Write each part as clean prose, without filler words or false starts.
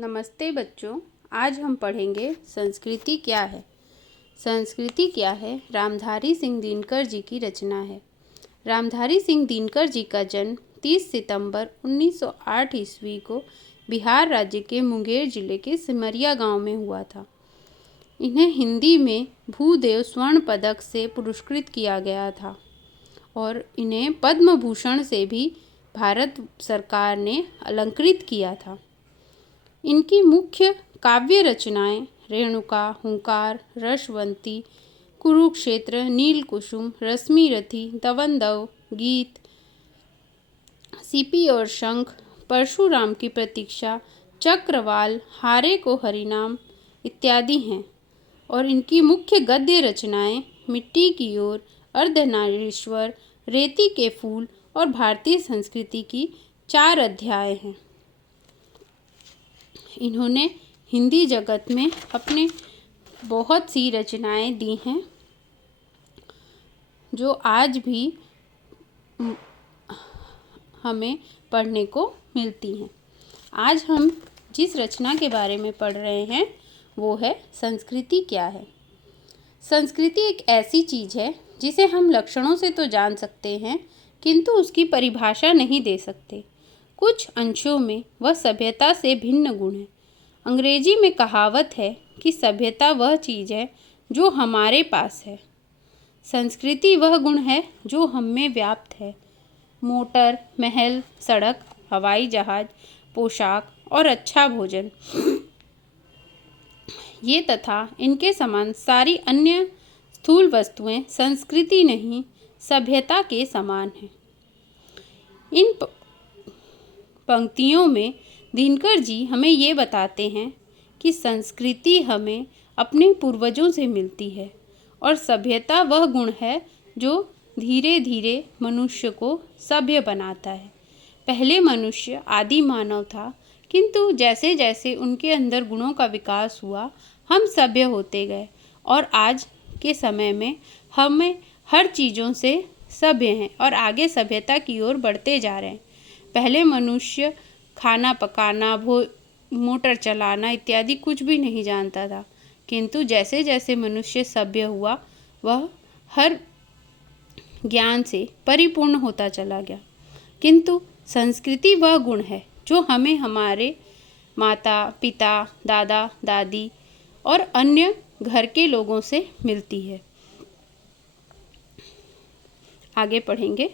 नमस्ते बच्चों, आज हम पढ़ेंगे संस्कृति क्या है। संस्कृति क्या है रामधारी सिंह दिनकर जी की रचना है। रामधारी सिंह दिनकर जी का जन्म 30 सितंबर 1908 ईस्वी को बिहार राज्य के मुंगेर जिले के सिमरिया गांव में हुआ था। इन्हें हिंदी में भूदेव स्वर्ण पदक से पुरस्कृत किया गया था और इन्हें पद्म भूषण से भी भारत सरकार ने अलंकृत किया था। इनकी मुख्य काव्य रचनाएं रेणुका, हुंकार, रसवंती, कुरुक्षेत्र, नीलकुसुम, रश्मिरथी, दवंदव, गीत, सीपी और शंख, परशुराम की प्रतीक्षा, चक्रवाल, हारे को हरिनाम इत्यादि हैं। और इनकी मुख्य गद्य रचनाएं मिट्टी की ओर, अर्धनारीश्वर, रेती के फूल और भारतीय संस्कृति की 4 अध्याय हैं। इन्होंने हिंदी जगत में अपने बहुत सी रचनाएं दी हैं जो आज भी हमें पढ़ने को मिलती हैं। आज हम जिस रचना के बारे में पढ़ रहे हैं वो है संस्कृति क्या है। संस्कृति एक ऐसी चीज़ है जिसे हम लक्षणों से तो जान सकते हैं किंतु उसकी परिभाषा नहीं दे सकते। कुछ अंशों में वह सभ्यता से भिन्न गुण है। अंग्रेजी में कहावत है कि सभ्यता वह चीज़ है जो हमारे पास है, संस्कृति वह गुण है जो हम में व्याप्त है। मोटर, महल, सड़क, हवाई जहाज, पोशाक और अच्छा भोजन, ये तथा इनके समान सारी अन्य स्थूल वस्तुएं संस्कृति नहीं सभ्यता के समान हैं। इन पंक्तियों में दिनकर जी हमें ये बताते हैं कि संस्कृति हमें अपने पूर्वजों से मिलती है और सभ्यता वह गुण है जो धीरे धीरे मनुष्य को सभ्य बनाता है। पहले मनुष्य आदि मानव था किंतु जैसे जैसे उनके अंदर गुणों का विकास हुआ हम सभ्य होते गए और आज के समय में हमें हर चीज़ों से सभ्य हैं और आगे सभ्यता की ओर बढ़ते जा रहे हैं। पहले मनुष्य खाना पकाना, मोटर चलाना इत्यादि कुछ भी नहीं जानता था किंतु जैसे जैसे मनुष्य सभ्य हुआ वह हर ज्ञान से परिपूर्ण होता चला गया। किंतु संस्कृति वह गुण है जो हमें हमारे माता पिता, दादा दादी और अन्य घर के लोगों से मिलती है। आगे पढ़ेंगे।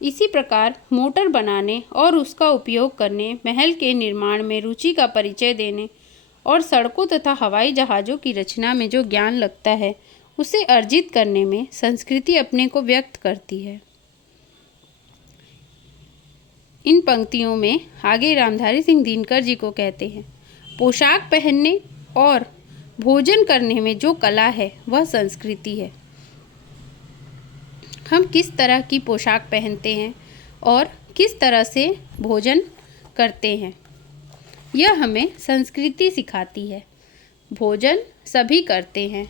इसी प्रकार मोटर बनाने और उसका उपयोग करने, महल के निर्माण में रुचि का परिचय देने और सड़कों तथा हवाई जहाज़ों की रचना में जो ज्ञान लगता है उसे अर्जित करने में संस्कृति अपने को व्यक्त करती है। इन पंक्तियों में आगे रामधारी सिंह दिनकर जी को कहते हैं, पोशाक पहनने और भोजन करने में जो कला है वह संस्कृति है। हम किस तरह की पोशाक पहनते हैं और किस तरह से भोजन करते हैं यह हमें संस्कृति सिखाती है। भोजन सभी करते हैं,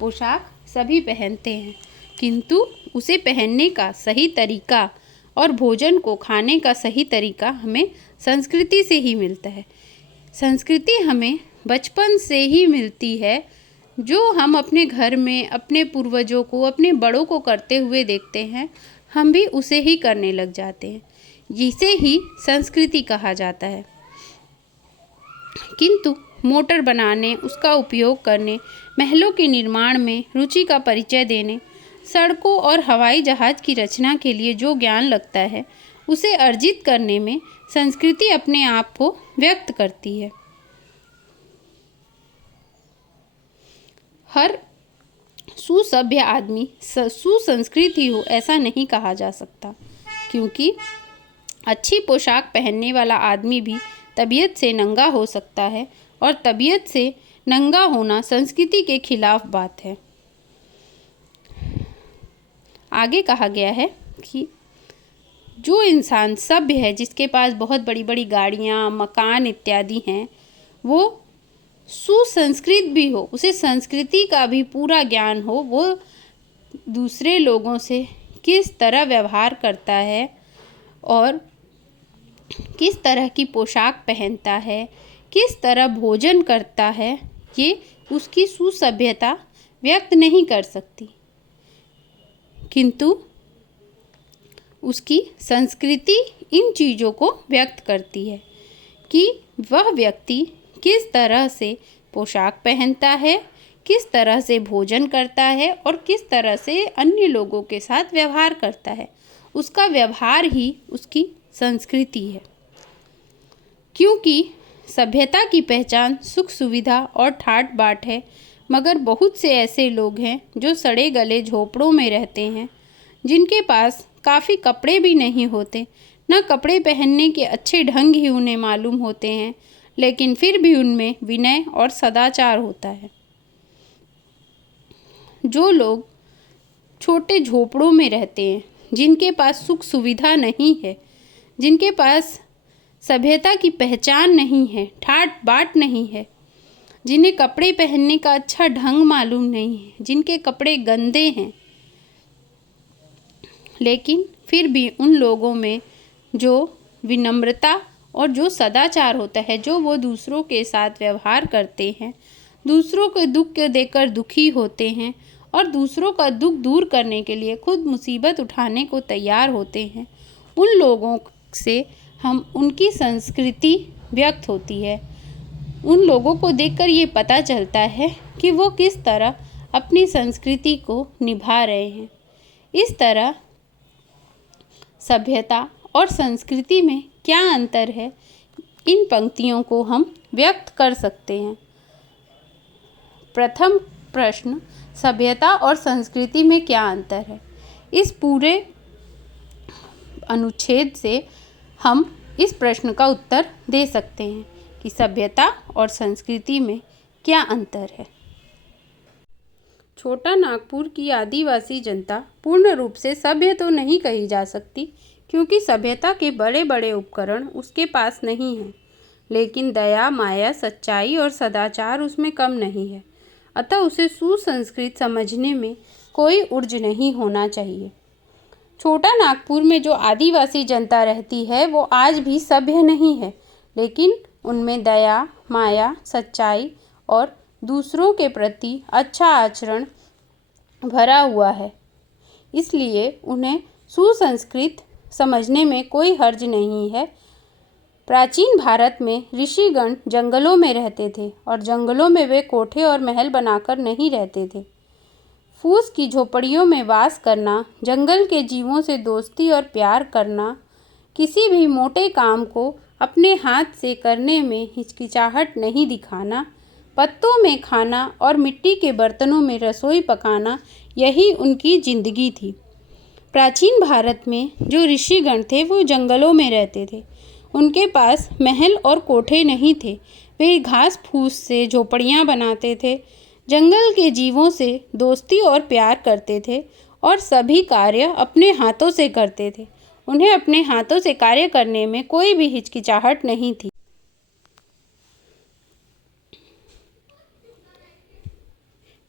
पोशाक सभी पहनते हैं किंतु उसे पहनने का सही तरीका और भोजन को खाने का सही तरीका हमें संस्कृति से ही मिलता है। संस्कृति हमें बचपन से ही मिलती है। जो हम अपने घर में अपने पूर्वजों को, अपने बड़ों को करते हुए देखते हैं हम भी उसे ही करने लग जाते हैं, जिसे ही संस्कृति कहा जाता है। किंतु मोटर बनाने, उसका उपयोग करने, महलों के निर्माण में रुचि का परिचय देने, सड़कों और हवाई जहाज़ की रचना के लिए जो ज्ञान लगता है उसे अर्जित करने में संस्कृति अपने आप को व्यक्त करती है। हर सुसभ्य आदमी सुसंस्कृत ही हो ऐसा नहीं कहा जा सकता, क्योंकि अच्छी पोशाक पहनने वाला आदमी भी तबीयत से नंगा हो सकता है और तबीयत से नंगा होना संस्कृति के खिलाफ बात है। आगे कहा गया है कि जो इंसान सभ्य है, जिसके पास बहुत बड़ी बड़ी गाड़ियाँ, मकान इत्यादि हैं, वो सुसंस्कृत भी हो, उसे संस्कृति का भी पूरा ज्ञान हो, वो दूसरे लोगों से किस तरह व्यवहार करता है और किस तरह की पोशाक पहनता है, किस तरह भोजन करता है, ये उसकी सुसभ्यता व्यक्त नहीं कर सकती, किंतु उसकी संस्कृति इन चीज़ों को व्यक्त करती है कि वह व्यक्ति किस तरह से पोशाक पहनता है, किस तरह से भोजन करता है और किस तरह से अन्य लोगों के साथ व्यवहार करता है। उसका व्यवहार ही उसकी संस्कृति है। क्योंकि सभ्यता की पहचान सुख सुविधा और ठाट बाट है, मगर बहुत से ऐसे लोग हैं जो सड़े गले झोपड़ों में रहते हैं, जिनके पास काफ़ी कपड़े भी नहीं होते, न कपड़े पहनने के अच्छे ढंग ही उन्हें मालूम होते हैं, लेकिन फिर भी उनमें विनय और सदाचार होता है। जो लोग छोटे झोपड़ों में रहते हैं, जिनके पास सुख सुविधा नहीं है, जिनके पास सभ्यता की पहचान नहीं है, ठाट बाट नहीं है, जिन्हें कपड़े पहनने का अच्छा ढंग मालूम नहीं है, जिनके कपड़े गंदे हैं, लेकिन फिर भी उन लोगों में जो विनम्रता और जो सदाचार होता है, जो वो दूसरों के साथ व्यवहार करते हैं, दूसरों को दुख देकर दुखी होते हैं और दूसरों का दुख दूर करने के लिए खुद मुसीबत उठाने को तैयार होते हैं, उन लोगों से हम उनकी संस्कृति व्यक्त होती है। उन लोगों को देखकर ये पता चलता है कि वो किस तरह अपनी संस्कृति को निभा रहे हैं। इस तरह सभ्यता और संस्कृति में क्या अंतर है, इन पंक्तियों को हम व्यक्त कर सकते हैं। प्रथम प्रश्न, सभ्यता और संस्कृति में क्या अंतर है। इस पूरे अनुच्छेद से हम इस प्रश्न का उत्तर दे सकते हैं कि सभ्यता और संस्कृति में क्या अंतर है। छोटा नागपुर की आदिवासी जनता पूर्ण रूप से सभ्य तो नहीं कही जा सकती, क्योंकि सभ्यता के बड़े बड़े उपकरण उसके पास नहीं हैं, लेकिन दया, माया, सच्चाई और सदाचार उसमें कम नहीं है। अतः उसे सुसंस्कृत समझने में कोई उर्ज नहीं होना चाहिए। छोटा नागपुर में जो आदिवासी जनता रहती है वो आज भी सभ्य नहीं है, लेकिन उनमें दया, माया, सच्चाई और दूसरों के प्रति अच्छा आचरण भरा हुआ है। इसलिए उन्हें सुसंस्कृत समझने में कोई हर्ज नहीं है। प्राचीन भारत में ऋषिगण जंगलों में रहते थे और जंगलों में वे कोठे और महल बनाकर नहीं रहते थे। फूस की झोपड़ियों में वास करना, जंगल के जीवों से दोस्ती और प्यार करना, किसी भी मोटे काम को अपने हाथ से करने में हिचकिचाहट नहीं दिखाना, पत्तों में खाना और मिट्टी के बर्तनों में रसोई पकाना, यही उनकी जिंदगी थी। प्राचीन भारत में जो ऋषिगण थे वो जंगलों में रहते थे। उनके पास महल और कोठे नहीं थे। वे घास फूस से झोपड़ियाँ बनाते थे, जंगल के जीवों से दोस्ती और प्यार करते थे और सभी कार्य अपने हाथों से करते थे। उन्हें अपने हाथों से कार्य करने में कोई भी हिचकिचाहट नहीं थी।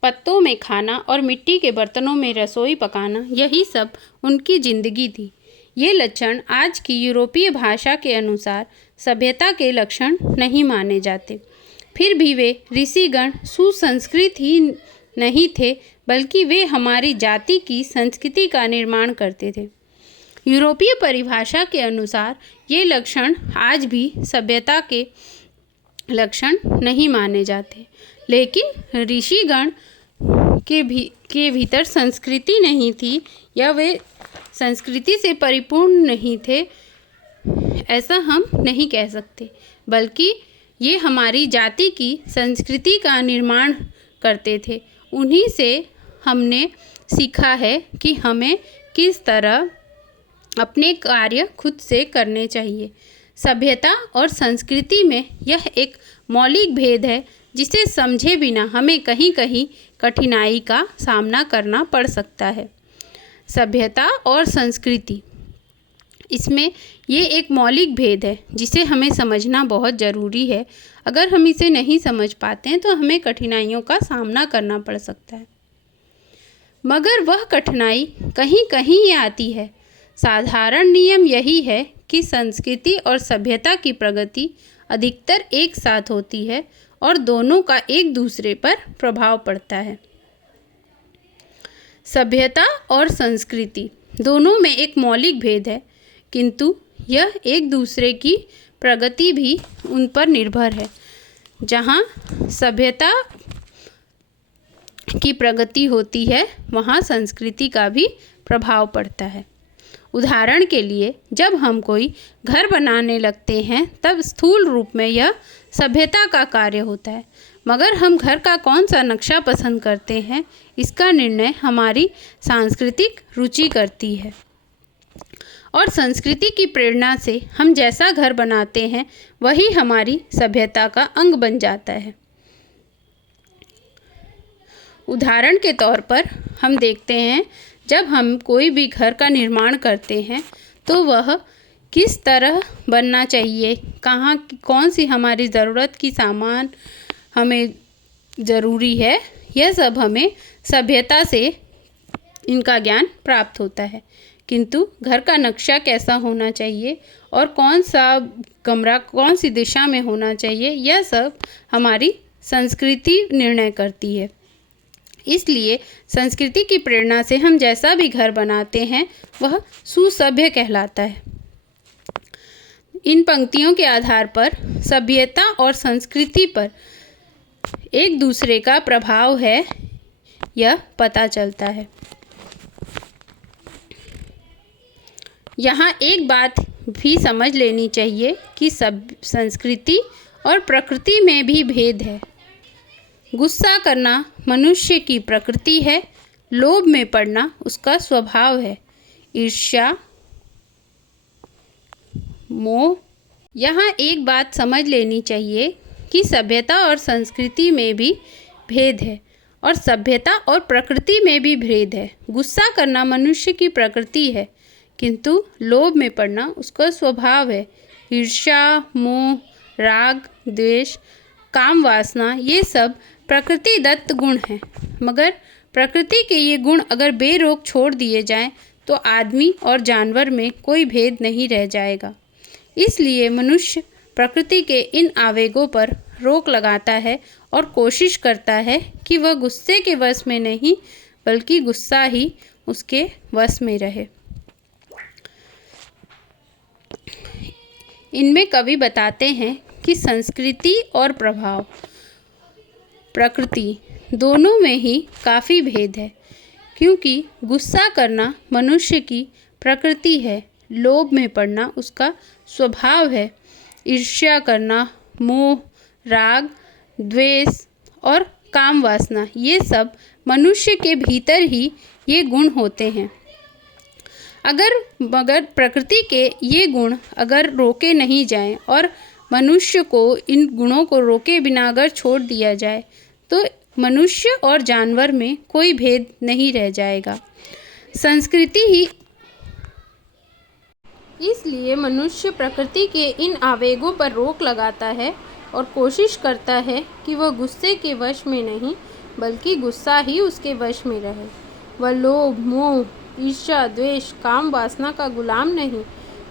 पत्तों में खाना और मिट्टी के बर्तनों में रसोई पकाना, यही सब उनकी जिंदगी थी। ये लक्षण आज की यूरोपीय भाषा के अनुसार सभ्यता के लक्षण नहीं माने जाते। फिर भी वे ऋषिगण सुसंस्कृत ही नहीं थे, बल्कि वे हमारी जाति की संस्कृति का निर्माण करते थे। यूरोपीय परिभाषा के अनुसार ये लक्षण आज भी सभ्यता के लक्षण नहीं माने जाते, लेकिन ऋषिगण के भीतर संस्कृति नहीं थी या वे संस्कृति से परिपूर्ण नहीं थे, ऐसा हम नहीं कह सकते, बल्कि ये हमारी जाति की संस्कृति का निर्माण करते थे। उन्हीं से हमने सीखा है कि हमें किस तरह अपने कार्य खुद से करने चाहिए। सभ्यता और संस्कृति में यह एक मौलिक भेद है, जिसे समझे बिना हमें कहीं कहीं कठिनाई का सामना करना पड़ सकता है। सभ्यता और संस्कृति, इसमें ये एक मौलिक भेद है जिसे हमें समझना बहुत ज़रूरी है। अगर हम इसे नहीं समझ पाते हैं तो हमें कठिनाइयों का सामना करना पड़ सकता है, मगर वह कठिनाई कहीं कहीं आती है। साधारण नियम यही है कि संस्कृति और सभ्यता की प्रगति अधिकतर एक साथ होती है और दोनों का एक दूसरे पर प्रभाव पड़ता है। सभ्यता और संस्कृति दोनों में एक मौलिक भेद है, किंतु यह एक दूसरे की प्रगति भी उन पर निर्भर है। जहाँ सभ्यता की प्रगति होती है, वहाँ संस्कृति का भी प्रभाव पड़ता है। उदाहरण के लिए, जब हम कोई घर बनाने लगते हैं तब स्थूल रूप में यह सभ्यता का कार्य होता है, मगर हम घर का कौन सा नक्शा पसंद करते हैं इसका निर्णय हमारी सांस्कृतिक रुचि करती है। और संस्कृति की प्रेरणा से हम जैसा घर बनाते हैं वही हमारी सभ्यता का अंग बन जाता है। उदाहरण के तौर पर हम देखते हैं, जब हम कोई भी घर का निर्माण करते हैं तो वह किस तरह बनना चाहिए, कहाँ कौन सी हमारी ज़रूरत की सामान हमें ज़रूरी है, यह सब हमें सभ्यता से इनका ज्ञान प्राप्त होता है। किंतु घर का नक्शा कैसा होना चाहिए और कौन सा कमरा कौन सी दिशा में होना चाहिए, यह सब हमारी संस्कृति निर्णय करती है। इसलिए संस्कृति की प्रेरणा से हम जैसा भी घर बनाते हैं वह सुसभ्य कहलाता है। इन पंक्तियों के आधार पर सभ्यता और संस्कृति पर एक दूसरे का प्रभाव है, यह पता चलता है। यहाँ एक बात भी समझ लेनी चाहिए कि संस्कृति और प्रकृति में भी भेद है। गुस्सा करना मनुष्य की प्रकृति है, लोभ में पड़ना उसका स्वभाव है। ईर्ष्या, मोह। यहाँ एक बात समझ लेनी चाहिए कि सभ्यता और संस्कृति में भी भेद है और सभ्यता और प्रकृति में भी भेद है। गुस्सा करना मनुष्य की प्रकृति है, किंतु लोभ में पड़ना उसका स्वभाव है। ईर्ष्या, मोह, राग, द्वेष, काम वासना, ये सब प्रकृति दत्त गुण हैं। मगर प्रकृति के ये गुण अगर बेरोक छोड़ दिए जाएं तो आदमी और जानवर में कोई भेद नहीं रह जाएगा। इसलिए मनुष्य प्रकृति के इन आवेगों पर रोक लगाता है और कोशिश करता है कि वह गुस्से के वश में नहीं बल्कि गुस्सा ही उसके वश में रहे। इनमें कवि बताते हैं कि संस्कृति और प्रभाव प्रकृति दोनों में ही काफ़ी भेद है, क्योंकि गुस्सा करना मनुष्य की प्रकृति है, लोभ में पड़ना उसका स्वभाव है। ईर्ष्या करना, मोह, राग, द्वेष और काम वासना, ये सब मनुष्य के भीतर ही ये गुण होते हैं। मगर प्रकृति के ये गुण अगर रोके नहीं जाएं और मनुष्य को इन गुणों को रोके बिना अगर छोड़ दिया जाए तो मनुष्य और जानवर में कोई भेद नहीं रह जाएगा। संस्कृति ही इसलिए मनुष्य प्रकृति के इन आवेगों पर रोक लगाता है और कोशिश करता है कि वह गुस्से के वश में नहीं बल्कि गुस्सा ही उसके वश में रहे। वह लोभ, मोह, ईर्ष्या, द्वेष, काम वासना का गुलाम नहीं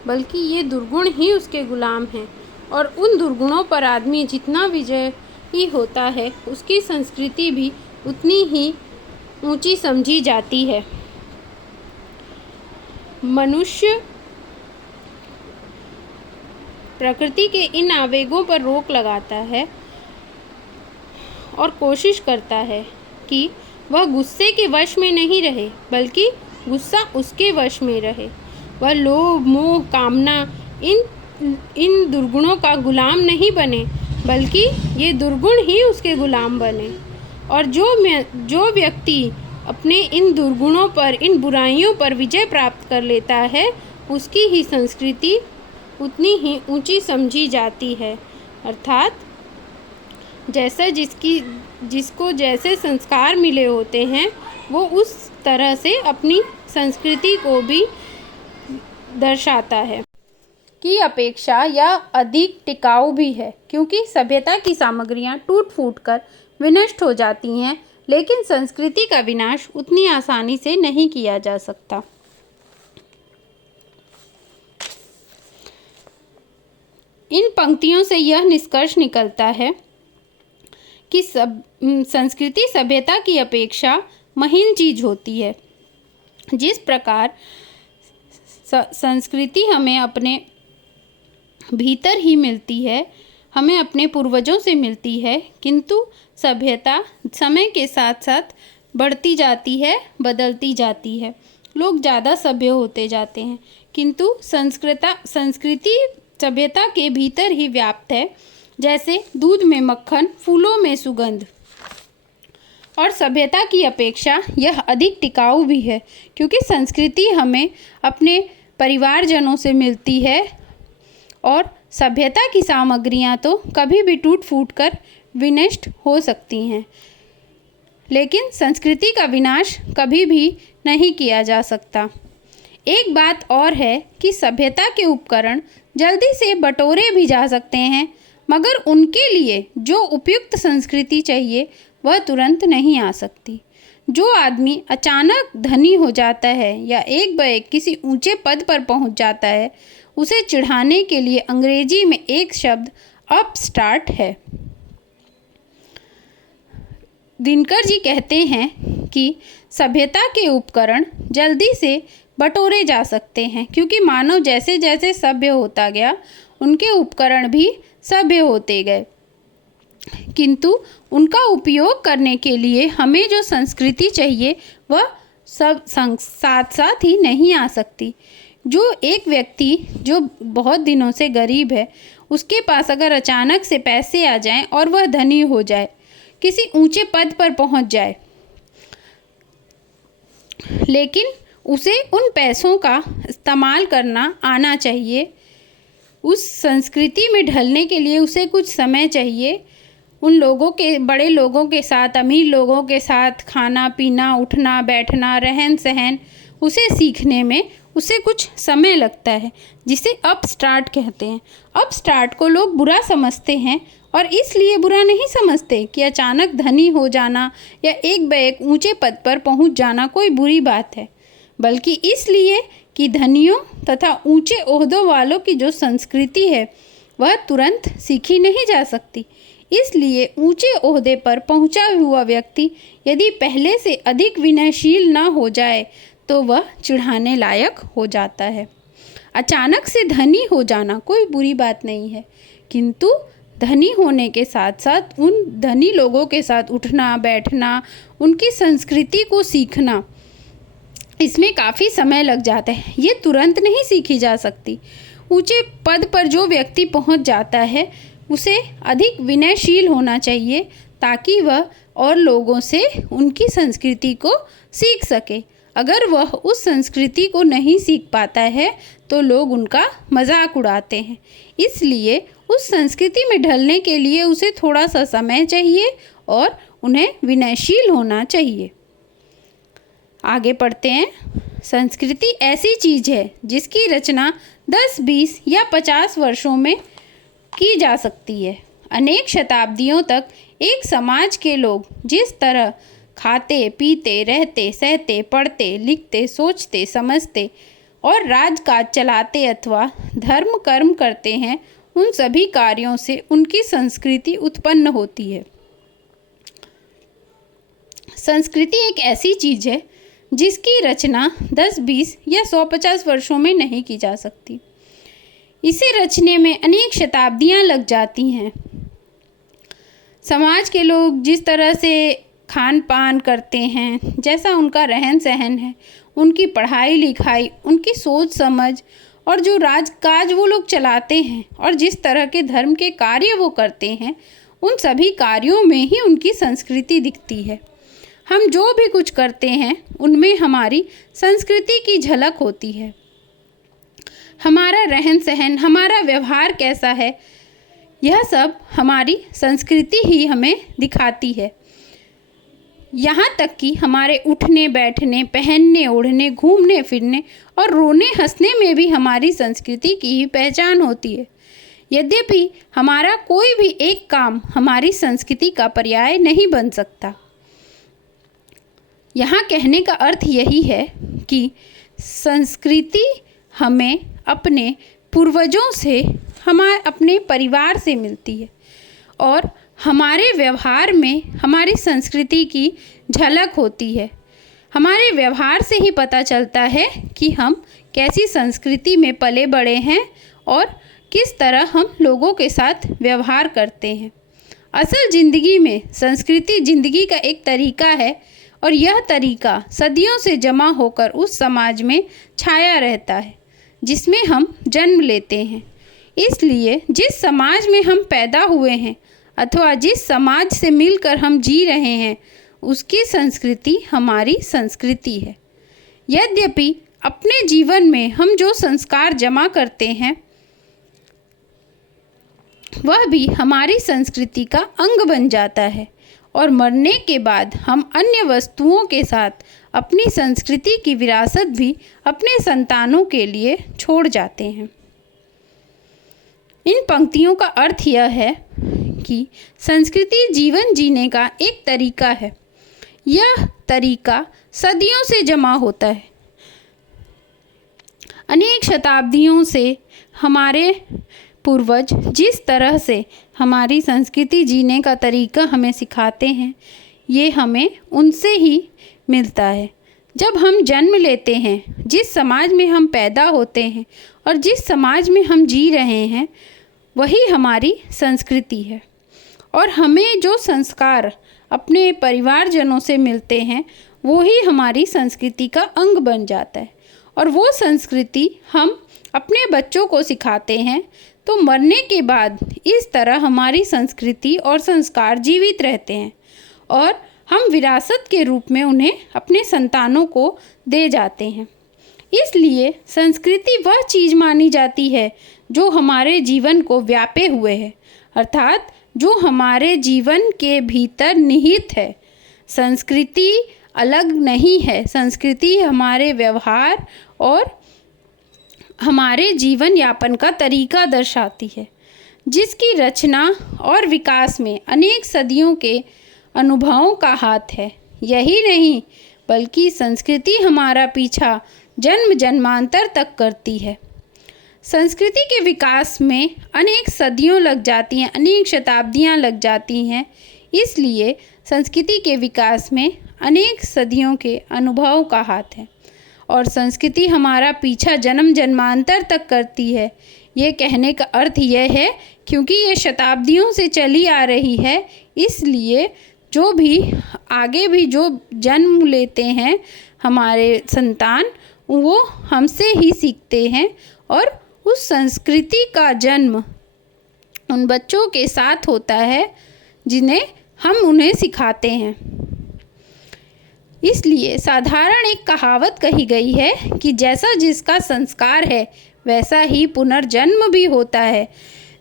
बल्कि ये दुर्गुण ही उसके गुलाम हैं। और उन दुर्गुणों पर आदमी जितना विजयी होता है उसकी संस्कृति भी उतनी ही ऊंची समझी जाती है। मनुष्य प्रकृति के इन आवेगों पर रोक लगाता है और कोशिश करता है कि वह गुस्से के वश में नहीं रहे बल्कि गुस्सा उसके वश में रहे। वह लोभ, मोह, कामना इन दुर्गुणों का गुलाम नहीं बने बल्कि ये दुर्गुण ही उसके गुलाम बने। और जो व्यक्ति अपने इन दुर्गुणों पर, इन बुराइयों पर विजय प्राप्त कर लेता है उसकी ही संस्कृति उतनी ही ऊंची समझी जाती है। अर्थात जैसा जिसको जैसे संस्कार मिले होते हैं वो उस तरह से अपनी संस्कृति को भी दर्शाता है की अपेक्षा या अधिक टिकाऊ भी है, क्योंकि सभ्यता की सामग्रियां टूट फूट कर विनष्ट हो जाती हैं, लेकिन संस्कृति का विनाश उतनी आसानी से नहीं किया जा सकता। इन पंक्तियों से यह निष्कर्ष निकलता है कि संस्कृति सभ्यता की अपेक्षा महीन चीज होती है। जिस प्रकार संस्कृति हमें अपने भीतर ही मिलती है, हमें अपने पूर्वजों से मिलती है, किंतु सभ्यता समय के साथ साथ बढ़ती जाती है, बदलती जाती है। लोग ज़्यादा सभ्य होते जाते हैं, किंतु संस्कृति सभ्यता के भीतर ही व्याप्त है। जैसे दूध में मक्खन, फूलों में सुगंध। और सभ्यता की अपेक्षा यह अधिक टिकाऊ भी है, क्योंकि संस्कृति हमें अपने परिवारजनों से मिलती है और सभ्यता की सामग्रियां तो कभी भी टूट फूट कर विनष्ट हो सकती हैं, लेकिन संस्कृति का विनाश कभी भी नहीं किया जा सकता। एक बात और है कि सभ्यता के उपकरण जल्दी से बटोरे भी जा सकते हैं, मगर उनके लिए जो उपयुक्त संस्कृति चाहिए वह तुरंत नहीं आ सकती। जो आदमी अचानक धनी हो जाता है या एक बैग किसी ऊंचे पद पर पहुंच जाता है, उसे चिढ़ाने के लिए अंग्रेजी में एक शब्द अपस्टार्ट है। दिनकर जी कहते हैं कि सभ्यता के उपकरण जल्दी से बटोरे जा सकते हैं, क्योंकि मानव जैसे जैसे सभ्य होता गया उनके उपकरण भी सभ्य होते गए, किंतु उनका उपयोग करने के लिए हमें जो संस्कृति चाहिए वह सब साथ साथ ही नहीं आ सकती। जो एक व्यक्ति जो बहुत दिनों से गरीब है, उसके पास अगर अचानक से पैसे आ जाएं और वह धनी हो जाए, किसी ऊंचे पद पर पहुंच जाए, लेकिन उसे उन पैसों का इस्तेमाल करना आना चाहिए। उस संस्कृति में ढलने के लिए उसे कुछ समय चाहिए। उन लोगों के, बड़े लोगों के साथ, अमीर लोगों के साथ खाना पीना, उठना बैठना, रहन सहन, उसे सीखने में उसे कुछ समय लगता है, जिसे अपस्टार्ट कहते हैं। अपस्टार्ट को लोग बुरा समझते हैं, और इसलिए बुरा नहीं समझते कि अचानक धनी हो जाना या एक ऊंचे पद पर पहुंच जाना कोई बुरी बात है, बल्कि इसलिए कि धनियों तथा ऊंचे ओहदों वालों की जो संस्कृति है वह तुरंत सीखी नहीं जा सकती। इसलिए ऊंचे ओहदे पर पहुंचा हुआ व्यक्ति यदि पहले से अधिक विनयशील न हो जाए तो वह चिढ़ाने लायक हो जाता है। अचानक से धनी हो जाना कोई बुरी बात नहीं है, किंतु धनी होने के साथ साथ उन धनी लोगों के साथ उठना बैठना, उनकी संस्कृति को सीखना, इसमें काफ़ी समय लग जाता है। ये तुरंत नहीं सीखी जा सकती। ऊंचे पद पर जो व्यक्ति पहुंच जाता है उसे अधिक विनयशील होना चाहिए, ताकि वह और लोगों से उनकी संस्कृति को सीख सके। अगर वह उस संस्कृति को नहीं सीख पाता है तो लोग उनका मजाक उड़ाते हैं। इसलिए उस संस्कृति में ढलने के लिए उसे थोड़ा सा समय चाहिए और उन्हें विनयशील होना चाहिए। आगे पढ़ते हैं। संस्कृति ऐसी चीज़ है जिसकी रचना 10, 20 या 50 वर्षों में की जा सकती है। अनेक शताब्दियों तक एक समाज के लोग जिस तरह खाते पीते रहते सहते पढ़ते लिखते सोचते समझते और राजकाज चलाते अथवा धर्म कर्म करते हैं, उन सभी कार्यों से उनकी संस्कृति उत्पन्न होती है। संस्कृति एक ऐसी चीज़ है जिसकी रचना 10, 20 या 150 वर्षों में नहीं की जा सकती। इसे रचने में अनेक शताब्दियां लग जाती हैं। समाज के लोग जिस तरह से खान पान करते हैं, जैसा उनका रहन सहन है, उनकी पढ़ाई लिखाई, उनकी सोच समझ और जो राजकाज वो लोग चलाते हैं और जिस तरह के धर्म के कार्य वो करते हैं, उन सभी कार्यों में ही उनकी संस्कृति दिखती है। हम जो भी कुछ करते हैं उनमें हमारी संस्कृति की झलक होती है। हमारा रहन सहन, हमारा व्यवहार कैसा है, यह सब हमारी संस्कृति ही हमें दिखाती है। यहाँ तक कि हमारे उठने बैठने, पहनने ओढ़ने, घूमने फिरने और रोने हंसने में भी हमारी संस्कृति की ही पहचान होती है। यद्यपि हमारा कोई भी एक काम हमारी संस्कृति का पर्याय नहीं बन सकता। यहाँ कहने का अर्थ यही है कि संस्कृति हमें अपने पूर्वजों से हमारे अपने परिवार से मिलती है और हमारे व्यवहार में हमारी संस्कृति की झलक होती है। हमारे व्यवहार से ही पता चलता है कि हम कैसी संस्कृति में पले बड़े हैं और किस तरह हम लोगों के साथ व्यवहार करते हैं। असल ज़िंदगी में संस्कृति ज़िंदगी का एक तरीका है और यह तरीका सदियों से जमा होकर उस समाज में छाया रहता है जिसमें हम जन्म लेते हैं। इसलिए जिस समाज में हम पैदा हुए हैं अथवा जिस समाज से मिलकर हम जी रहे हैं उसकी संस्कृति हमारी संस्कृति है। यद्यपि अपने जीवन में हम जो संस्कार जमा करते हैं वह भी हमारी संस्कृति का अंग बन जाता है और मरने के बाद हम अन्य वस्तुओं के साथ अपनी संस्कृति की विरासत भी अपने संतानों के लिए छोड़ जाते हैं। इन पंक्तियों का अर्थ यह है कि संस्कृति जीवन जीने का एक तरीका है। यह तरीका सदियों से जमा होता है। अनेक शताब्दियों से हमारे पूर्वज जिस तरह से हमारी संस्कृति जीने का तरीका हमें सिखाते हैं ये हमें उनसे ही मिलता है। जब हम जन्म लेते हैं, जिस समाज में हम पैदा होते हैं और जिस समाज में हम जी रहे हैं वही हमारी संस्कृति है और हमें जो संस्कार अपने परिवारजनों से मिलते हैं वो ही हमारी संस्कृति का अंग बन जाता है और वो संस्कृति हम अपने बच्चों को सिखाते हैं। तो मरने के बाद इस तरह हमारी संस्कृति और संस्कार जीवित रहते हैं और हम विरासत के रूप में उन्हें अपने संतानों को दे जाते हैं। इसलिए संस्कृति वह चीज़ मानी जाती है जो हमारे जीवन को व्यापे हुए है, अर्थात जो हमारे जीवन के भीतर निहित है। संस्कृति अलग नहीं है, संस्कृति हमारे व्यवहार और हमारे जीवन यापन का तरीका दर्शाती है, जिसकी रचना और विकास में अनेक सदियों के अनुभवों का हाथ है। यही नहीं बल्कि संस्कृति हमारा पीछा जन्म जन्मांतर तक करती है। संस्कृति के विकास में अनेक सदियों लग जाती हैं, अनेक शताब्दियां लग जाती हैं। इसलिए संस्कृति के विकास में अनेक सदियों के अनुभवों का हाथ है और संस्कृति हमारा पीछा जन्म जन्मांतर तक करती है। ये कहने का अर्थ यह है क्योंकि ये शताब्दियों से चली आ रही है, इसलिए जो भी आगे भी जो जन्म लेते हैं हमारे संतान वो हमसे ही सीखते हैं और उस संस्कृति का जन्म उन बच्चों के साथ होता है जिन्हें हम उन्हें सिखाते हैं। इसलिए साधारण एक कहावत कही गई है कि जैसा जिसका संस्कार है वैसा ही पुनर्जन्म भी होता है।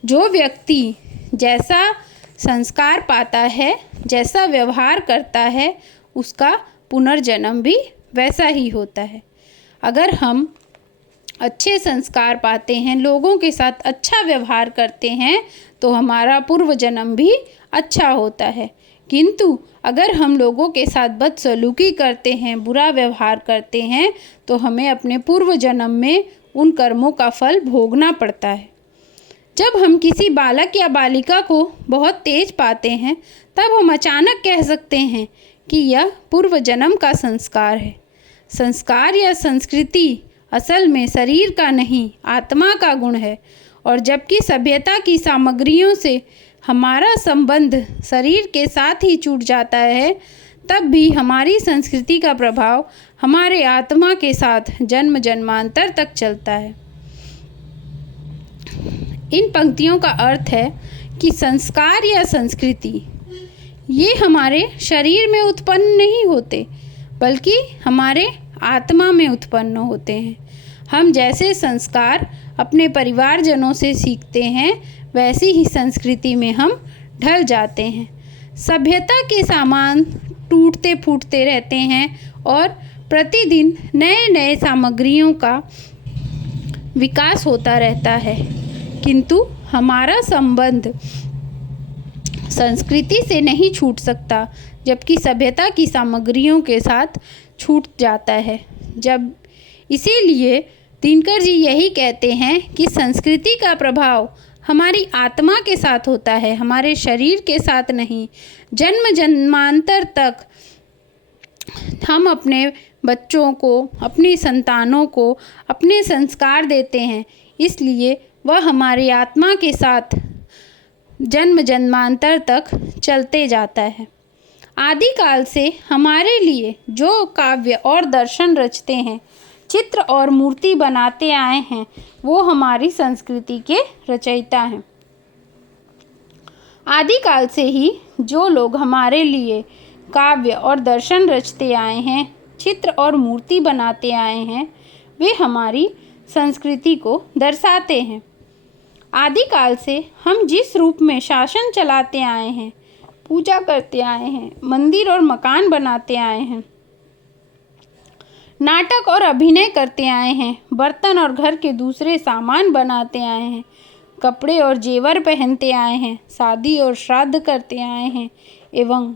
जो व्यक्ति जैसा संस्कार पाता है, जैसा व्यवहार करता है, उसका पुनर्जन्म भी वैसा ही होता है। अगर हम अच्छे संस्कार पाते हैं, लोगों के साथ अच्छा व्यवहार करते हैं तो हमारा पूर्व जन्म भी अच्छा होता है। किंतु अगर हम लोगों के साथ बदसलूकी करते हैं, बुरा व्यवहार करते हैं तो हमें अपने पूर्व जन्म में उन कर्मों का फल भोगना पड़ता है। जब हम किसी बालक या बालिका को बहुत तेज पाते हैं तब हम अचानक कह सकते हैं कि यह पूर्व जन्म का संस्कार है। संस्कार या संस्कृति असल में शरीर का नहीं, आत्मा का गुण है और जबकि सभ्यता की सामग्रियों से हमारा संबंध शरीर के साथ ही छूट जाता है, तब भी हमारी संस्कृति का प्रभाव हमारे आत्मा के साथ जन्म जन्मांतर तक चलता है। इन पंक्तियों का अर्थ है कि संस्कार या संस्कृति ये हमारे शरीर में उत्पन्न नहीं होते बल्कि हमारे आत्मा में उत्पन्न होते हैं। हम जैसे संस्कार अपने परिवारजनों से सीखते हैं वैसी ही संस्कृति में हम ढल जाते हैं। सभ्यता के सामान टूटते फूटते रहते हैं और प्रतिदिन नए नए सामग्रियों का विकास होता रहता है, किंतु हमारा संबंध संस्कृति से नहीं छूट सकता, जबकि सभ्यता की सामग्रियों के साथ छूट जाता है। इसीलिए दिनकर जी यही कहते हैं कि संस्कृति का प्रभाव हमारी आत्मा के साथ होता है, हमारे शरीर के साथ नहीं। जन्म जन्मांतर तक हम अपने बच्चों को, अपनी संतानों को अपने संस्कार देते हैं, इसलिए वह हमारी आत्मा के साथ जन्म जन्मांतर तक चलते जाता है। आदिकाल से हमारे लिए जो काव्य और दर्शन रचते हैं, चित्र और मूर्ति बनाते आए हैं, वो हमारी संस्कृति के रचयिता हैं। आदिकाल से ही जो लोग हमारे लिए काव्य और दर्शन रचते आए हैं, चित्र और मूर्ति बनाते आए हैं, वे हमारी संस्कृति को दर्शाते हैं। आदिकाल से हम जिस रूप में शासन चलाते आए हैं, पूजा करते आए हैं, मंदिर और मकान बनाते आए हैं, नाटक और अभिनय करते आए हैं, बर्तन और घर के दूसरे सामान बनाते आए हैं, कपड़े और जेवर पहनते आए हैं, शादी और श्राद्ध करते आए हैं एवं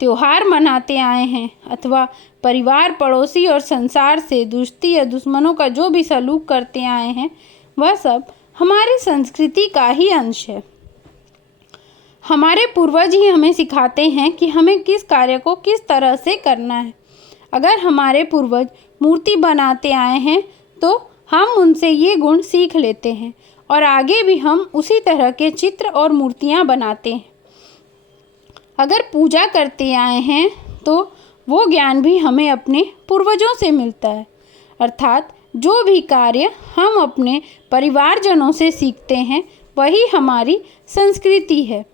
त्योहार मनाते आए हैं, अथवा परिवार, पड़ोसी और संसार से दोस्ती या दुश्मनों का जो भी सलूक करते आए हैं, वह सब हमारी संस्कृति का ही अंश है। हमारे पूर्वज ही हमें सिखाते हैं कि हमें किस कार्य को किस तरह से करना है। अगर हमारे पूर्वज मूर्ति बनाते आए हैं तो हम उनसे ये गुण सीख लेते हैं और आगे भी हम उसी तरह के चित्र और मूर्तियाँ बनाते हैं। अगर पूजा करते आए हैं तो वो ज्ञान भी हमें अपने पूर्वजों से मिलता है, अर्थात जो भी कार्य हम अपने परिवारजनों से सीखते हैं वही हमारी संस्कृति है।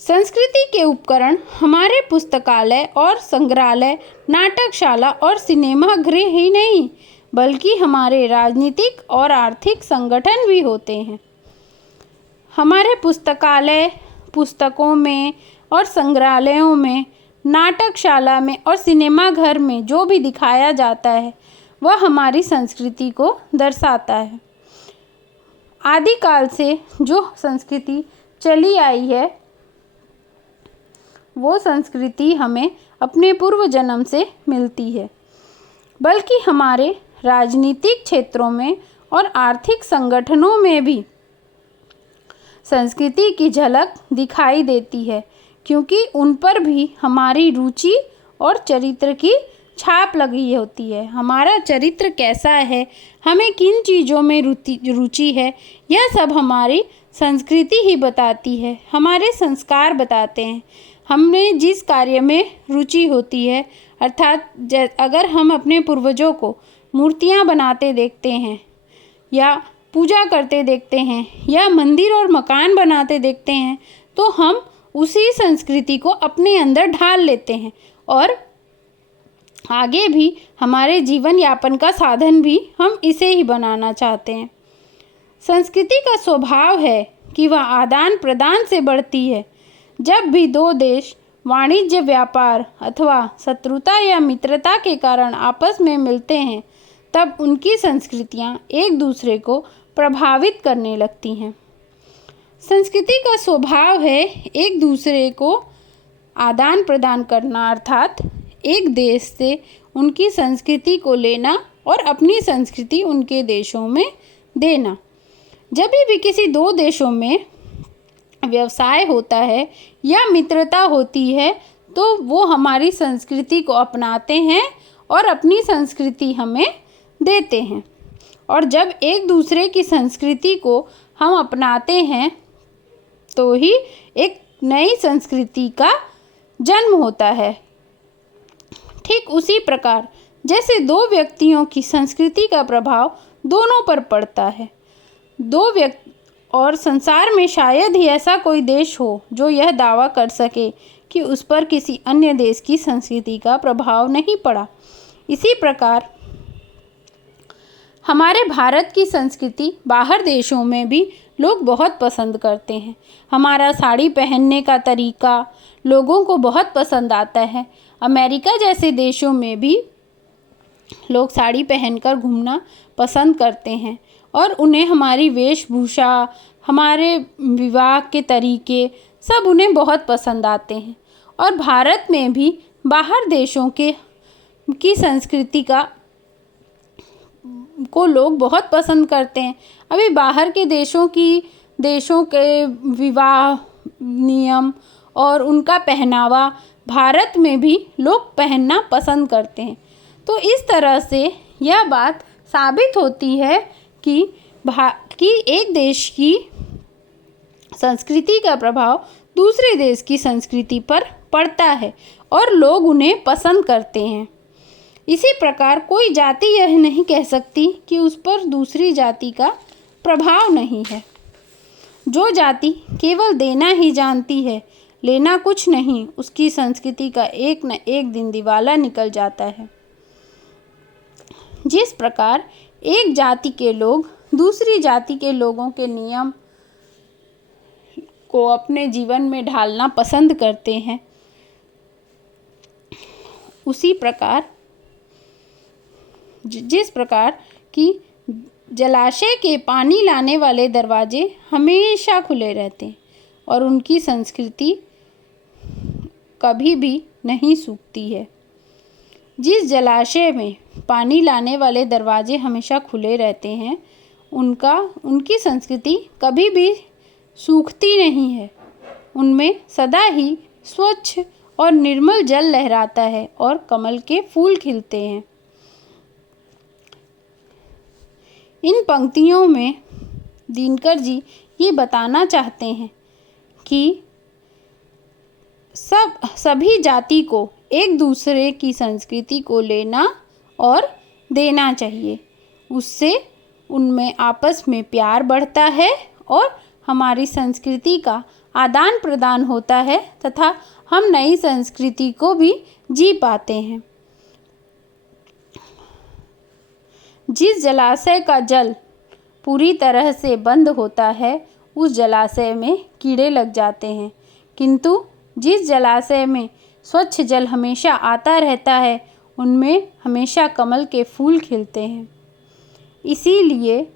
संस्कृति के उपकरण हमारे पुस्तकालय और संग्रहालय, नाटकशाला और सिनेमा गृह ही नहीं, बल्कि हमारे राजनीतिक और आर्थिक संगठन भी होते हैं। हमारे पुस्तकालय, पुस्तकों में और संग्रहालयों में, नाटकशाला में और सिनेमा घर में जो भी दिखाया जाता है वह हमारी संस्कृति को दर्शाता है। आदिकाल से जो संस्कृति चली आई है वो संस्कृति हमें अपने पूर्व जन्म से मिलती है, बल्कि हमारे राजनीतिक क्षेत्रों में और आर्थिक संगठनों में भी संस्कृति की झलक दिखाई देती है, क्योंकि उन पर भी हमारी रुचि और चरित्र की छाप लगी होती है। हमारा चरित्र कैसा है, हमें किन चीज़ों में रुचि है, यह सब हमारी संस्कृति ही बताती है। हमारे संस्कार बताते हैं हमें जिस कार्य में रुचि होती है, अर्थात अगर हम अपने पूर्वजों को मूर्तियाँ बनाते देखते हैं या पूजा करते देखते हैं या मंदिर और मकान बनाते देखते हैं, तो हम उसी संस्कृति को अपने अंदर ढाल लेते हैं और आगे भी हमारे जीवन यापन का साधन भी हम इसे ही बनाना चाहते हैं। संस्कृति का स्वभाव है कि वह आदान प्रदान से बढ़ती है। जब भी दो देश वाणिज्य, व्यापार अथवा शत्रुता या मित्रता के कारण आपस में मिलते हैं, तब उनकी संस्कृतियाँ एक दूसरे को प्रभावित करने लगती हैं। संस्कृति का स्वभाव है एक दूसरे को आदान प्रदान करना, अर्थात एक देश से उनकी संस्कृति को लेना और अपनी संस्कृति उनके देशों में देना। जब भी किसी दो देशों में व्यवसाय होता है या मित्रता होती है, तो वो हमारी संस्कृति को अपनाते हैं और अपनी संस्कृति हमें देते हैं। और जब एक दूसरे की संस्कृति को हम अपनाते हैं तो ही एक नई संस्कृति का जन्म होता है। ठीक उसी प्रकार जैसे दो व्यक्तियों की संस्कृति का प्रभाव दोनों पर पड़ता है, दो व्यक्ति और संसार में शायद ही ऐसा कोई देश हो जो यह दावा कर सके कि उस पर किसी अन्य देश की संस्कृति का प्रभाव नहीं पड़ा। इसी प्रकार हमारे भारत की संस्कृति बाहर देशों में भी लोग बहुत पसंद करते हैं। हमारा साड़ी पहनने का तरीका लोगों को बहुत पसंद आता है। अमेरिका जैसे देशों में भी लोग साड़ी पहनकर घूमना पसंद करते हैं और उन्हें हमारी वेशभूषा, हमारे विवाह के तरीके सब उन्हें बहुत पसंद आते हैं। और भारत में भी बाहर देशों की संस्कृति को लोग बहुत पसंद करते हैं। अभी बाहर के देशों के विवाह नियम और उनका पहनावा भारत में भी लोग पहनना पसंद करते हैं। तो इस तरह से यह बात साबित होती है कि एक देश की संस्कृति का प्रभाव दूसरे देश की संस्कृति पर पड़ता है और लोग उन्हें पसंद करते हैं। इसी प्रकार कोई जाति यह नहीं कह सकती कि उस पर दूसरी जाति का प्रभाव नहीं है। जो जाति केवल देना ही जानती है, लेना कुछ नहीं, उसकी संस्कृति का एक न एक दिन दिवाला निकल जाता है। जिस प्रकार एक जाति के लोग दूसरी जाति के लोगों के नियम को अपने जीवन में ढालना पसंद करते हैं, उसी प्रकार जिस प्रकार कि जलाशय के पानी लाने वाले दरवाजे हमेशा खुले रहते हैं और उनकी संस्कृति कभी भी नहीं सूखती है। जिस जलाशय में पानी लाने वाले दरवाजे हमेशा खुले रहते हैं, उनकी संस्कृति कभी भी सूखती नहीं है। उनमें सदा ही स्वच्छ और निर्मल जल लहराता है और कमल के फूल खिलते हैं। इन पंक्तियों में दिनकर जी ये बताना चाहते हैं कि सभी जाति को एक दूसरे की संस्कृति को लेना और देना चाहिए। उससे उनमें आपस में प्यार बढ़ता है और हमारी संस्कृति का आदान प्रदान होता है तथा हम नई संस्कृति को भी जी पाते हैं। जिस जलाशय का जल पूरी तरह से बंद होता है, उस जलाशय में कीड़े लग जाते हैं, किंतु जिस जलाशय में स्वच्छ जल हमेशा आता रहता है, उनमें हमेशा कमल के फूल खिलते हैं। इसीलिए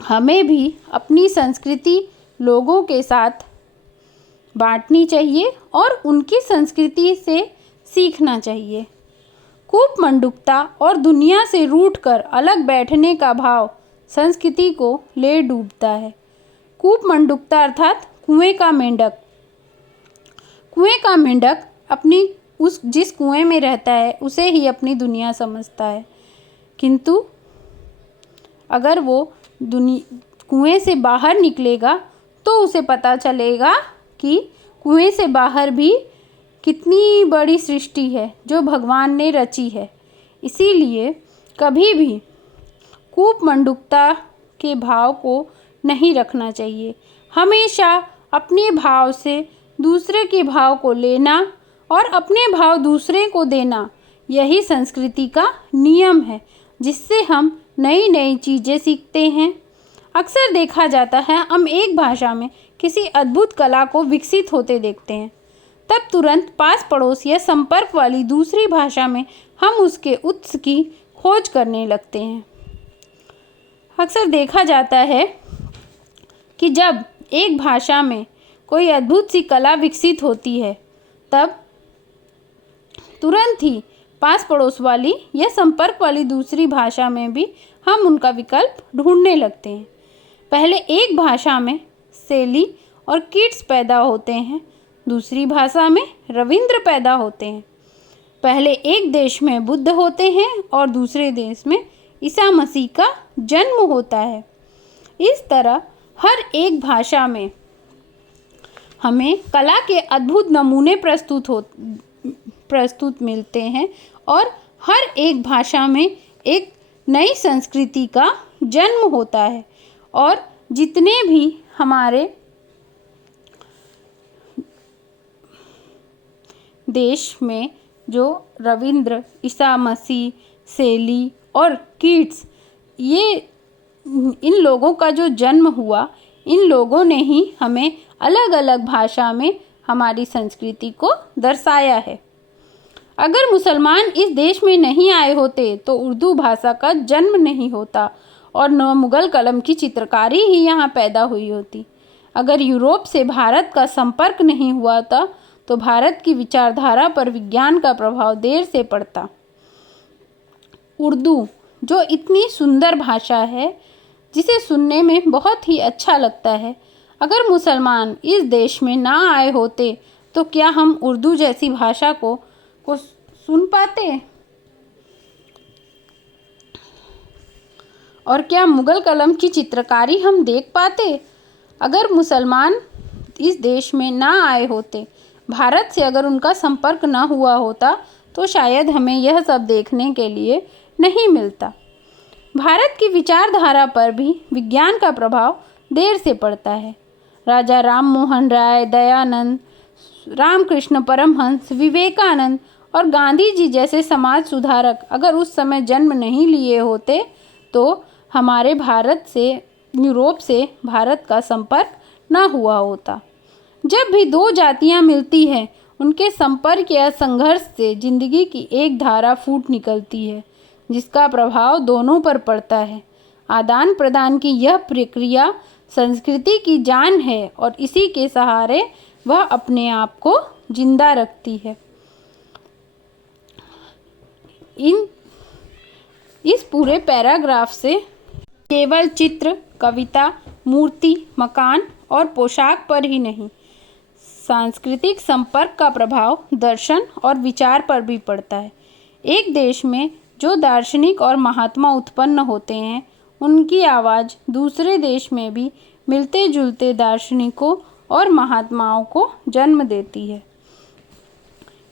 हमें भी अपनी संस्कृति लोगों के साथ बांटनी चाहिए और उनकी संस्कृति से सीखना चाहिए। कूपमंडूकता और दुनिया से रूठकर अलग बैठने का भाव संस्कृति को ले डूबता है। कूपमंडूकता अर्थात कुएं का मेंढक। कुएं का मेंढक जिस कुएं में रहता है उसे ही अपनी दुनिया समझता है, किंतु अगर वो कुएं से बाहर निकलेगा तो उसे पता चलेगा कि कुएं से बाहर भी कितनी बड़ी सृष्टि है जो भगवान ने रची है। इसीलिए कभी भी कूपमंडूकता के भाव को नहीं रखना चाहिए। हमेशा अपने भाव से दूसरे के भाव को लेना और अपने भाव दूसरे को देना, यही संस्कृति का नियम है, जिससे हम नई नई चीज़ें सीखते हैं। अक्सर देखा जाता है, हम एक भाषा में किसी अद्भुत कला को विकसित होते देखते हैं, तब तुरंत पास पड़ोस या संपर्क वाली दूसरी भाषा में हम उसके उत्स की खोज करने लगते हैं। अक्सर देखा जाता है कि जब एक भाषा में कोई अद्भुत सी कला विकसित होती है, तब तुरंत ही पास पड़ोस वाली या संपर्क वाली दूसरी भाषा में भी हम उनका विकल्प ढूंढने लगते हैं। पहले एक भाषा में शैली और कीट्स पैदा होते हैं, दूसरी भाषा में रविंद्र पैदा होते हैं। पहले एक देश में बुद्ध होते हैं और दूसरे देश में ईसा मसीह का जन्म होता है। इस तरह हर एक भाषा में हमें कला के अद्भुत नमूने प्रस्तुत मिलते हैं और हर एक भाषा में एक नई संस्कृति का जन्म होता है। और जितने भी हमारे देश में जो रविंद्र, ईसा मसीह, शैली और कीट्स, ये इन लोगों का जो जन्म हुआ, इन लोगों ने ही हमें अलग अलग भाषा में हमारी संस्कृति को दर्शाया है। अगर मुसलमान इस देश में नहीं आए होते तो उर्दू भाषा का जन्म नहीं होता और न मुग़ल कलम की चित्रकारी ही यहाँ पैदा हुई होती। अगर यूरोप से भारत का संपर्क नहीं हुआ था तो भारत की विचारधारा पर विज्ञान का प्रभाव देर से पड़ता। उर्दू जो इतनी सुंदर भाषा है जिसे सुनने में बहुत ही अच्छा लगता है, अगर मुसलमान इस देश में ना आए होते तो क्या हम उर्दू जैसी भाषा को सुन पाते? और क्या मुग़ल कलम की चित्रकारी हम देख पाते? अगर मुसलमान इस देश में ना आए होते, भारत से अगर उनका संपर्क ना हुआ होता, तो शायद हमें यह सब देखने के लिए नहीं मिलता। भारत की विचारधारा पर भी विज्ञान का प्रभाव देर से पड़ता है। राजा राम मोहन राय, दयानंद, रामकृष्ण परमहंस, विवेकानंद और गांधी जी जैसे समाज सुधारक अगर उस समय जन्म नहीं लिए होते तो हमारे भारत से यूरोप से भारत का संपर्क ना हुआ होता। जब भी दो जातियां मिलती हैं, उनके संपर्क या संघर्ष से जिंदगी की एक धारा फूट निकलती है, जिसका प्रभाव दोनों पर पड़ता है। आदान प्रदान की यह प्रक्रिया संस्कृति की जान है और इसी के सहारे वह अपने आप को जिंदा रखती है। इस पूरे पैराग्राफ से केवल चित्र, कविता, मूर्ति, मकान और पोशाक पर ही नहीं, सांस्कृतिक संपर्क का प्रभाव दर्शन और विचार पर भी पड़ता है। एक देश में जो दार्शनिक और महात्मा उत्पन्न होते हैं, उनकी आवाज़ दूसरे देश में भी मिलते जुलते दार्शनिकों और महात्माओं को जन्म देती है।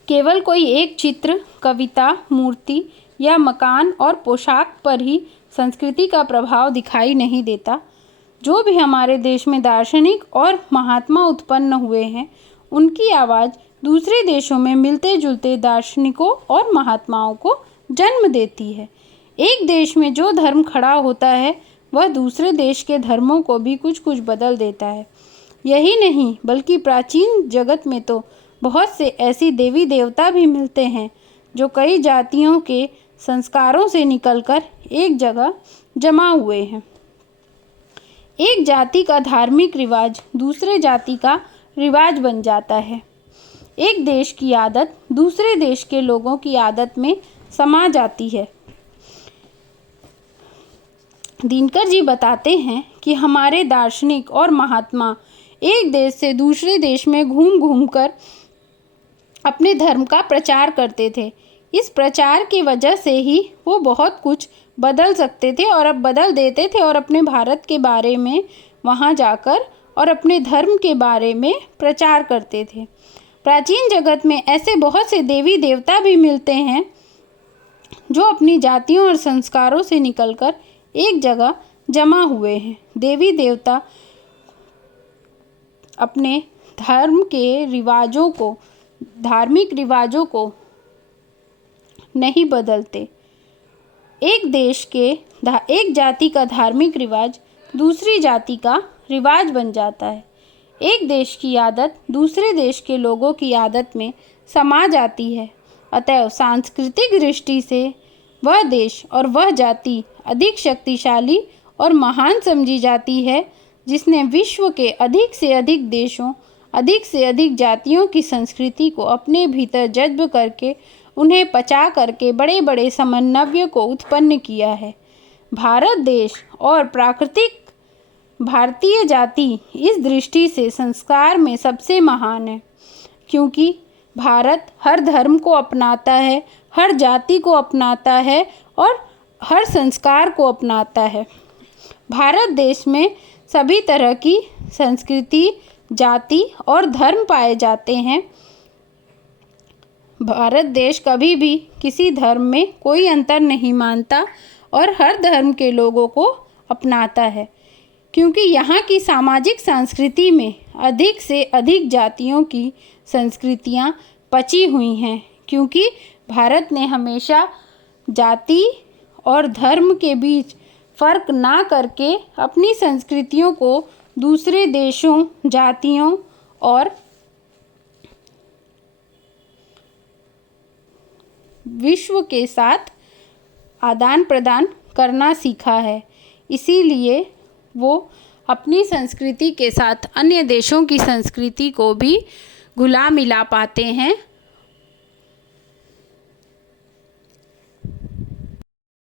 केवल कोई एक चित्र, कविता, मूर्ति या मकान और पोशाक पर ही संस्कृति का प्रभाव दिखाई नहीं देता। जो भी हमारे देश में दार्शनिक और महात्मा उत्पन्न हुए हैं, उनकी आवाज़ दूसरे देशों में मिलते जुलते दार्शनिकों और महात्माओं को जन्म देती है। एक देश में जो धर्म खड़ा होता है, वह दूसरे देश के धर्मों को भी कुछ कुछ बदल देता है। यही नहीं, बल्कि प्राचीन जगत में तो बहुत से ऐसी देवी देवता भी मिलते हैं जो कई जातियों के संस्कारों से निकलकर एक जगह जमा हुए हैं। एक जाति का धार्मिक रिवाज दूसरे जाति का रिवाज बन जाता है। एक देश की आदत दूसरे देश के लोगों की आदत में समा जाती है। दिनकर जी बताते हैं कि हमारे दार्शनिक और महात्मा एक देश से दूसरे देश में घूम घूम कर अपने धर्म का प्रचार करते थे। इस प्रचार की वजह से ही वो बहुत कुछ बदल सकते थे और अब बदल देते थे और अपने भारत के बारे में वहाँ जाकर और अपने धर्म के बारे में प्रचार करते थे। प्राचीन जगत में ऐसे बहुत से देवी देवता भी मिलते हैं जो अपनी जातियों और संस्कारों से निकलकर एक जगह जमा हुए हैं। देवी देवता अपने धर्म के रिवाजों को, धार्मिक रिवाजों को नहीं बदलते। एक जाति का धार्मिक रिवाज दूसरी जाति का रिवाज बन जाता है। एक देश की आदत दूसरे देश के लोगों की आदत में समा जाती है। अतएव सांस्कृतिक दृष्टि से वह देश और वह जाति अधिक शक्तिशाली और महान समझी जाती है, जिसने विश्व के अधिक से अधिक देशों, अधिक से अधिक जातियों की संस्कृति को अपने भीतर जज्ब करके उन्हें पचा करके बड़े बड़े समन्वय को उत्पन्न किया है। भारत देश और प्राकृतिक भारतीय जाति इस दृष्टि से संस्कार में सबसे महान है, क्योंकि भारत हर धर्म को अपनाता है, हर जाति को अपनाता है और हर संस्कार को अपनाता है। भारत देश में सभी तरह की संस्कृति, जाति और धर्म पाए जाते हैं। भारत देश कभी भी किसी धर्म में कोई अंतर नहीं मानता और हर धर्म के लोगों को अपनाता है, क्योंकि यहाँ की सामाजिक संस्कृति में अधिक से अधिक जातियों की संस्कृतियाँ पची हुई हैं, क्योंकि भारत ने हमेशा जाति और धर्म के बीच फर्क ना करके अपनी संस्कृतियों को दूसरे देशों, जातियों और विश्व के साथ आदान प्रदान करना सीखा है। इसीलिए वो अपनी संस्कृति के साथ अन्य देशों की संस्कृति को भी घुला मिला पाते हैं